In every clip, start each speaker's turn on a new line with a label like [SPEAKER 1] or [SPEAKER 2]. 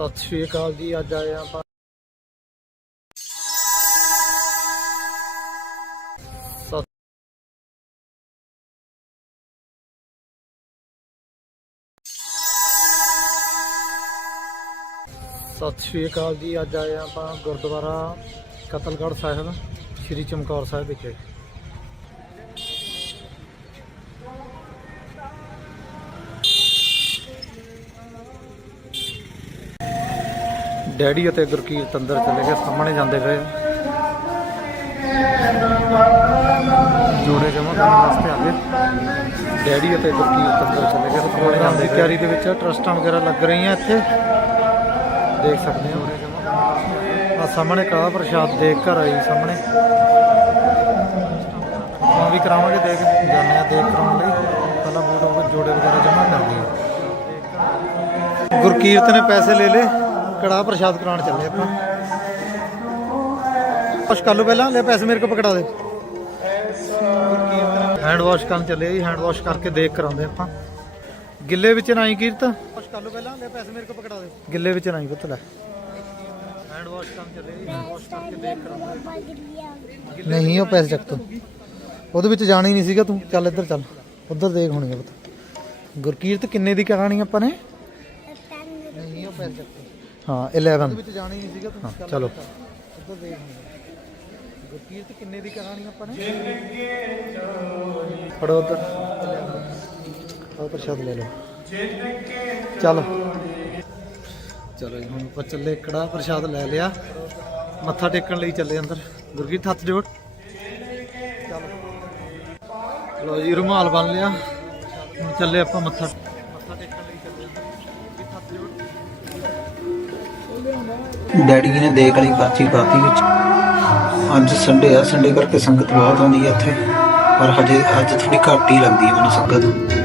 [SPEAKER 1] ਸਤਿ ਸ਼੍ਰੀ ਅਕਾਲ ਜੀ, ਅੱਜ ਆਏ ਆਪਾਂ। ਸਤਿ ਸ਼੍ਰੀ ਅਕਾਲ ਜੀ, ਅੱਜ ਆਏ ਆਪਾਂ ਗੁਰਦੁਆਰਾ ਕਤਲਗੜ੍ਹ ਸਾਹਿਬ, ਸ੍ਰੀ ਚਮਕੌਰ ਸਾਹਿਬ ਵਿਖੇ। ਡੈਡੀ ਅਤੇ ਗੁਰਕੀਰਤ ਅੰਦਰ ਚਲੇ ਗਏ ਸਾਹਮਣੇ ਜਾਂਦੇ ਪਏ। ਜੋੜੇ ਜਮਾ ਕਰਨ ਵਾਸਤੇ ਆ ਗਏ। ਡੈਡੀ ਅਤੇ ਗੁਰਕੀਰਤ ਅੰਦਰ ਚਲੇ ਗਏ ਸਾਹਮਣੇ ਜਾਂਦੇ ਦੀ ਤਿਆਰੀ ਦੇ ਵਿੱਚ ਟਰਸਟਾਂ ਵਗੈਰਾ ਲੱਗ ਰਹੀਆਂ ਇੱਥੇ। ਦੇਖ ਸਕਦੇ ਹੋ ਆ ਸਾਹਮਣੇ ਕੜਾ ਪ੍ਰਸ਼ਾਦ ਦੇਖ ਘਰ ਆਈ ਸਾਹਮਣੇ। ਆਪਾਂ ਵੀ ਕਰਾਵਾਂਗੇ ਦੇਖ ਜਾਂਦੇ ਆ ਦੇਖ ਕਰਾਉਣ ਲਈ। ਪਹਿਲਾਂ ਬੂਟ ਹੋ ਜੋੜੇ ਵਗੈਰਾ ਜਮਾ ਕਰ ਲਈਏ ਗੁਰਕੀਰਤ ਨੇ ਪੈਸੇ ਲੈ ਲਏ। ਕੜਾ ਪ੍ਰਸ਼ਾਦ ਕਰਾਉਣ ਚੱਲੇ ਆਪਾਂ। ਵਾਸ਼ ਕਰ ਲਓ ਪਹਿਲਾਂ ਲੈ ਪੈਸੇ ਮੇਰੇ ਕੋਲ ਪਕੜਾ ਦੇ। ਹੈਂਡ ਵਾਸ਼ ਕਰਨ ਚੱਲੇ ਜੀ ਹੈਂਡ ਵਾਸ਼ ਕਰਕੇ ਦੇਖ ਕਰਾਉਂਦੇ ਆਪਾਂ। ਗਿੱਲੇ ਵਿੱਚ ਨਾ ਹੀ ਕੀਰਤ। ਵਾਸ਼ ਕਰ ਲਓ ਪਹਿਲਾਂ ਲੈ ਪੈਸੇ ਮੇਰੇ ਕੋਲ ਪਕੜਾ ਦੇ। ਗਿੱਲੇ ਵਿੱਚ ਨਾ ਹੀ ਪੁੱਤ ਲੈ। ਹੈਂਡ ਵਾਸ਼ ਕਰਨ ਚੱਲੇ ਜੀ ਹੈਂਡ ਵਾਸ਼ ਕਰਕੇ ਦੇਖ ਕਰਾਉਂਦੇ ਨਹੀਂ ਉਹ ਪੈਸੇ ਚੱਕ ਤੂੰ। ਉਹਦੇ ਵਿੱਚ ਜਾਣਾ ਹੀ ਨਹੀਂ ਸੀਗਾ ਤੂੰ। ਚੱਲ ਇੱਧਰ ਚੱਲ। ਉੱਧਰ ਦੇਖ ਹੋਣੀ ਆ ਪੁੱਤ। ਗੁਰਕੀਰਤ ਕਿੰਨੇ ਦੀ ਕਰਾਣੀ ਆਪਾਂ ਨੇ? ਨਹੀਂ ਉਹ ਪੈਸੇ ਚੱਕ ਹਾਂ 11 ਵਿੱਚ ਜਾਣਾ ਹੀ ਨਹੀਂ ਸੀਗਾ ਤੂੰ ਹਾਂ ਚਲੋ ਉੱਧਰ ਦੇਖ ਹੋਣੀ ਆ। ਗੁਰਕੀਰਤ ਕਿੰਨੇ ਦੀ ਕਰਾਣੀ ਆਪਾਂ ਨੇ? ਫੜੋ ਉੱਧਰ। ਆਹ ਪ੍ਰਸ਼ਾਦ ਲੈ ਲਓ। ਚਲੋ। ਚਲੋ ਜੀ ਹੁਣ ਆਪਾਂ ਚੱਲੇ ਕੜਾ ਪ੍ਰਸ਼ਾਦ ਲੈ ਲਿਆ। ਮੱਥਾ ਟੇਕਣ ਲਈ ਚੱਲੇ ਅੰਦਰ। ਗੁਰਕੀਰਤ ਹੱਥ ਜੋੜ। ਚਲੋ। ਜੀ ਰੁਮਾਲ ਬੰਨ ਲਿਆ। ਹੁਣ ਚੱਲੇ ਆਪਾਂ ਮੱਥਾ ਜੋੜ
[SPEAKER 2] ਡੈਡੀ ਨੇ ਦੇਖ ਲਈ ਪਰਚੀ ਪਾਤੀ ਵਿੱਚ। ਅੱਜ ਸੰਡੇ ਆ, ਸੰਡੇ ਕਰਕੇ ਸੰਗਤ ਬਹੁਤ ਆਉਂਦੀ ਹੈ ਇੱਥੇ। ਪਰ ਹਜੇ ਅੱਜ ਥੋੜੀ ਘੱਟ ਹੀ ਲੱਗਦੀ ਹੈ ਮੈਨੂੰ ਸੰਗਤ।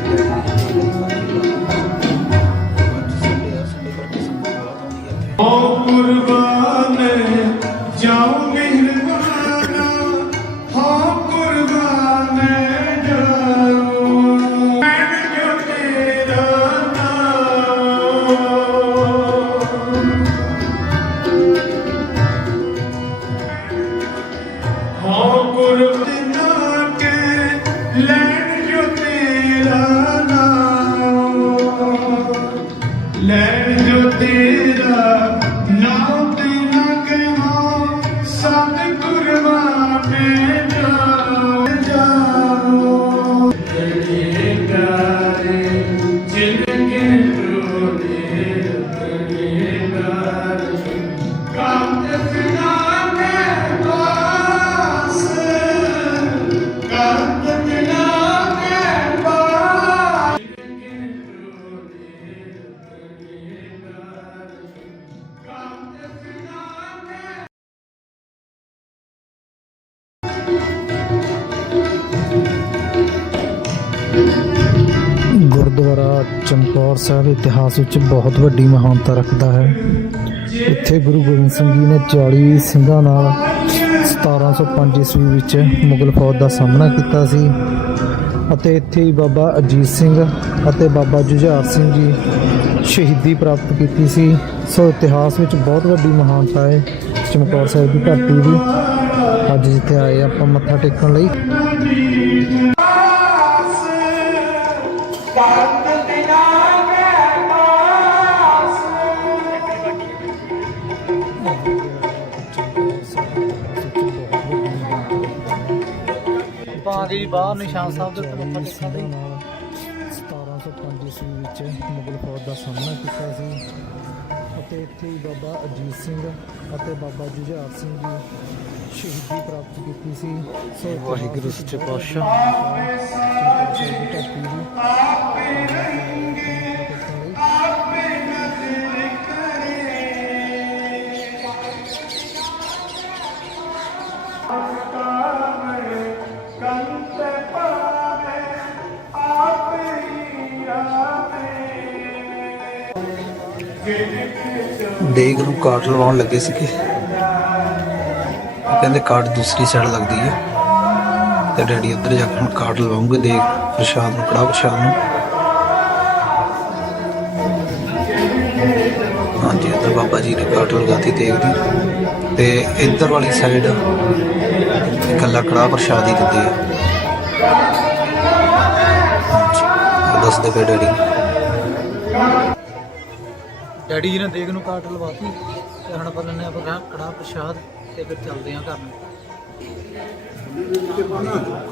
[SPEAKER 1] ਗੁਰਦੁਆਰਾ ਚਮਕੌਰ ਸਾਹਿਬ ਇਤਿਹਾਸ ਵਿੱਚ ਬਹੁਤ ਵੱਡੀ ਮਹਾਨਤਾ ਰੱਖਦਾ ਹੈ। ਇੱਥੇ ਗੁਰੂ ਗੋਬਿੰਦ ਸਿੰਘ ਜੀ ਨੇ 40 ਸਿੰਘਾਂ ਨਾਲ 1705 ਈਸਵੀ ਵਿੱਚ ਮੁਗਲ ਫੌਜ ਦਾ ਸਾਹਮਣਾ ਕੀਤਾ ਸੀ ਅਤੇ ਇੱਥੇ ਹੀ ਬਾਬਾ ਅਜੀਤ ਸਿੰਘ ਅਤੇ ਬਾਬਾ ਜੁਝਾਰ ਸਿੰਘ ਜੀ ਸ਼ਹੀਦੀ ਪ੍ਰਾਪਤ ਕੀਤੀ ਸੀ। ਸੋ ਇਤਿਹਾਸ ਵਿੱਚ ਬਹੁਤ ਵੱਡੀ ਮਹਾਨਤਾ ਹੈ। ਚਮਕੌਰ ਸਾਹਿਬ ਦੀ ਧਰਤੀ ਦੀ ਜਿੱਥੇ ਆਏ ਆਪਾਂ ਮੱਥਾ ਟੇਕਣ ਲਈ। ਬਾਹਰ ਨਿਸ਼ਾਨ ਸਾਹਿਬ ਦੇ ਉੱਤੇ ਮੱਥਾ ਟੇਕਣ ਲਈ। 1705 ਈਸਵੀ ਵਿੱਚ ਮੁਗਲ ਫੌਜ ਦਾ ਸਾਹਮਣਾ ਕੀਤਾ ਸੀ ਅਤੇ ਇੱਥੇ ਬਾਬਾ ਅਜੀਤ ਸਿੰਘ ਅਤੇ ਬਾਬਾ ਜੁਝਾਰ ਸਿੰਘ ਜੀ ਸ਼ਹੀਦੀ ਪ੍ਰਾਪਤ ਕੀਤੀ ਸੀ। ਸੋ ਵਾਹਿਗੁਰੂ ਸੱਚੇ ਪਾਤਸ਼ਾਹ।
[SPEAKER 2] ਡੇਗ ਨੂੰ ਕਾਟ ਲਵਾਉਣ ਲੱਗੇ ਸੀਗੇ। ਕਹਿੰਦੇ ਕਾਟ ਦੂਸਰੀ ਸਾਈਡ ਲੱਗਦੀ ਹੈ। ਤੇ ਡੈਡੀ ਉੱਧਰ ਜਾ ਕੇ ਹੁਣ ਕਾਟ ਲਵਾਉਂਗੇ ਦੇਗ ਪ੍ਰਸ਼ਾਦ ਨੂੰ ਕੜਾ ਪ੍ਰਸ਼ਾਦ ਨੂੰ। ਹਾਂਜੀ, ਇੱਧਰ ਬਾਬਾ ਜੀ ਨੇ ਕਾਟ ਲਗਾਤੀ, ਦੇਖਦੀ ਤੇ ਇੱਧਰ ਵਾਲੀ ਸਾਈਡ ਇਕੱਲਾ ਕੜਾਹ ਪ੍ਰਸ਼ਾਦ ਹੀ ਦਿੰਦੇ ਆ। ਦੱਸਦੇ ਪਏ ਡੈਡੀ।
[SPEAKER 1] ਡੈਡੀ ਜੀ ਨੇ ਦੇਗ ਨੂੰ ਕਾਟ ਲਵਾਤੀ, ਤੇ ਹੁਣ ਆਪਾਂ ਲੈਣੇ ਆਪਾਂ ਕੜਾਹ- ਪ੍ਰਸ਼ਾਦ। ਤੇ ਫਿਰ ਚੱਲਦੇ ਆਂ ਘਰ ਨੂੰ।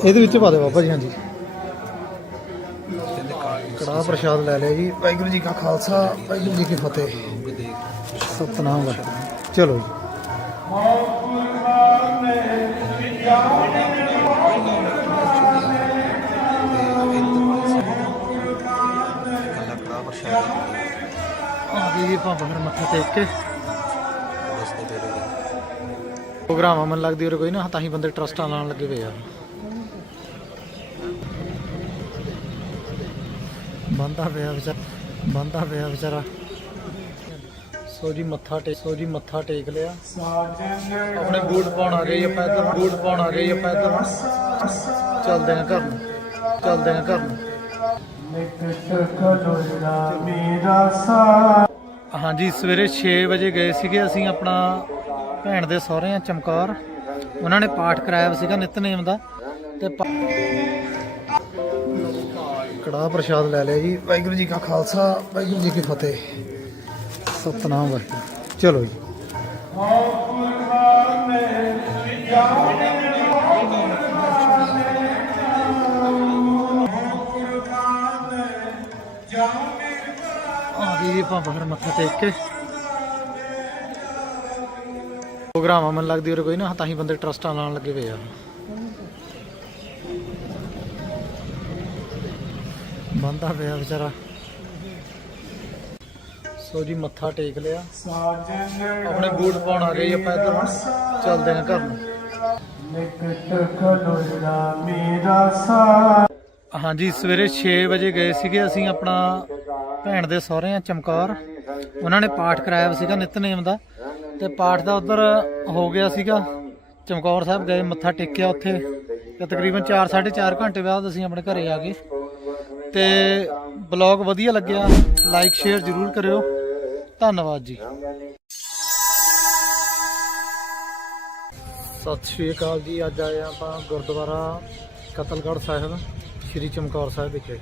[SPEAKER 1] ਇਹਦੇ ਵਿੱਚ ਪਾ ਦੇ ਬਾਬਾ ਜੀ ਹਾਂਜੀ। ਕੜਾਹ ਪ੍ਰਸ਼ਾਦ ਲੈ ਲਿਆ ਜੀ। ਵਾਹਿਗੁਰੂ ਜੀ ਕਾ ਖਾਲਸਾ ਵਾਹਿਗੁਰੂ ਜੀ ਕੀ ਫਤਿਹ। ਸਤਨਾਮ। ਵਾਹਿਗੁਰੂ ਚਲੋ ਜੀ।
[SPEAKER 2] ਆ
[SPEAKER 1] ਜੀ ਆਪਾਂ ਬਾਹਰ ਮੱਥਾ ਟੇਕ ਕੇ। ਪ੍ਰੋਗਰਾਮ ਮਨ ਲੱਗਦੀ ਹੋਰ ਕੋਈ ਨਾ, ਤਾਂ ਹੀ ਬੰਦੇ ਟਰਸਟਾਂ ਲਾਉਣ ਲੱਗੇ ਹੋਏ ਆ। ਬੰਦਾ ਪਿਆ ਵਿਚਾਰਾ, ਬੰਦਾ ਪਿਆ ਵਿਚਾਰਾ। ਸੋ ਜੀ ਮੱਥਾ ਟੇਕ, ਸੋ ਜੀ ਮੱਥਾ ਟੇਕ ਲਿਆ। ਆਪਣੇ ਬੂਟ ਪਾਉਣ ਆ ਗਏ ਆਪਾਂ ਇੱਧਰ, ਬੂਟ ਪਾਉਣ ਆ ਗਏ ਜੀ ਆਪਾਂ ਇੱਧਰ। ਚੱਲਦੇ ਆਂ ਘਰ ਨੂੰ, ਚੱਲਦੇ ਆਂ ਘਰ ਨੂੰ। ਹਾਂਜੀ, ਸਵੇਰੇ 6 ਵਜੇ ਗਏ ਸੀਗੇ ਅਸੀਂ ਆਪਣਾ ਭੈਣ ਦੇ ਸਹੁਰੇ ਆ ਚਮਕੌਰ। ਉਹਨਾਂ ਨੇ ਪਾਠ ਕਰਾਇਆ ਸੀਗਾ ਨਿਤਨੇਮ ਦਾ। ਤੇ ਕੜਾਹ ਪ੍ਰਸ਼ਾਦ ਲੈ ਲਿਆ ਜੀ। ਵਾਹਿਗੁਰੂ ਜੀ ਕਾ ਖਾਲਸਾ ਵਾਹਿਗੁਰੂ ਜੀ ਕੀ ਫਤਿਹ। ਸਤਨਾਮ ਵਾਹਿਗੁਰੂ। ਚਲੋ ਜੀ। ਆ ਜੀ ਆਪਾਂ ਬਾਹਰ ਮੱਥਾ ਟੇਕ ਕੇ। ਪ੍ਰੋਗਰਾਮ ਮਨ ਲੱਗਦੀ ਹੋਰ ਕੋਈ ਨਾ, ਤਾਂ ਹੀ ਬੰਦੇ ਟਰਸਟਾਂ ਲਾਉਣ ਲੱਗੇ ਪਏ ਆ। ਬੰਦਾ ਪਿਆ ਵਿਚਾਰਾ। ਸੋ ਜੀ, ਮੱਥਾ ਟੇਕ ਲਿਆ। ਆਪਣੇ ਬੂਟ ਪਾਉਣ ਆ ਗਏ ਜੀ ਆਪਾਂ ਇੱਧਰ। ਚੱਲਦੇ ਆਂ ਘਰ ਨੂੰ।
[SPEAKER 3] ਨਿਕਟ ਕਲੋੜਾ ਮੇਰਾ ਸਾ
[SPEAKER 1] ਹਾਂਜੀ, ਸਵੇਰੇ 6 ਵਜੇ ਗਏ ਸੀਗੇ ਅਸੀਂ ਆਪਣਾ ਭੈਣ ਦੇ ਸਹੁਰੇ ਆ ਚਮਕੌਰ। ਉਹਨਾਂ ਨੇ ਪਾਠ ਕਰਾਇਆ ਹੋਇਆ ਸੀਗਾ ਨਿਤਨੇਮ ਦਾ। ਤੇ ਪਾਠ ਦਾ ਉਧਰ ਹੋ ਗਿਆ ਸੀਗਾ। ਚਮਕੌਰ ਸਾਹਿਬ ਗਏ, ਮੱਥਾ ਟੇਕਿਆ ਉੱਥੇ। ਤੇ ਤਕਰੀਬਨ 4 4.5 ਘੰਟੇ ਬਾਅਦ ਅਸੀਂ ਆਪਣੇ ਘਰੇ ਆ ਗਏ। ਤੇ ਬਲੌਗ ਵਧੀਆ ਲੱਗਿਆ, ਲਾਈਕ, ਸ਼ੇਅਰ ਜ਼ਰੂਰ ਕਰਿਓ। ਧੰਨਵਾਦ ਜੀ। ਸਤਿ ਸ਼੍ਰੀ ਅਕਾਲ ਜੀ। ਅੱਜ ਆਏ ਆਪਾਂ ਗੁਰਦੁਆਰਾ ਕਤਲਗੜ੍ਹ ਸਾਹਿਬ, ਸ਼੍ਰੀ ਚਮਕੌਰ ਸਾਹਿਬ ਵਿਖੇ।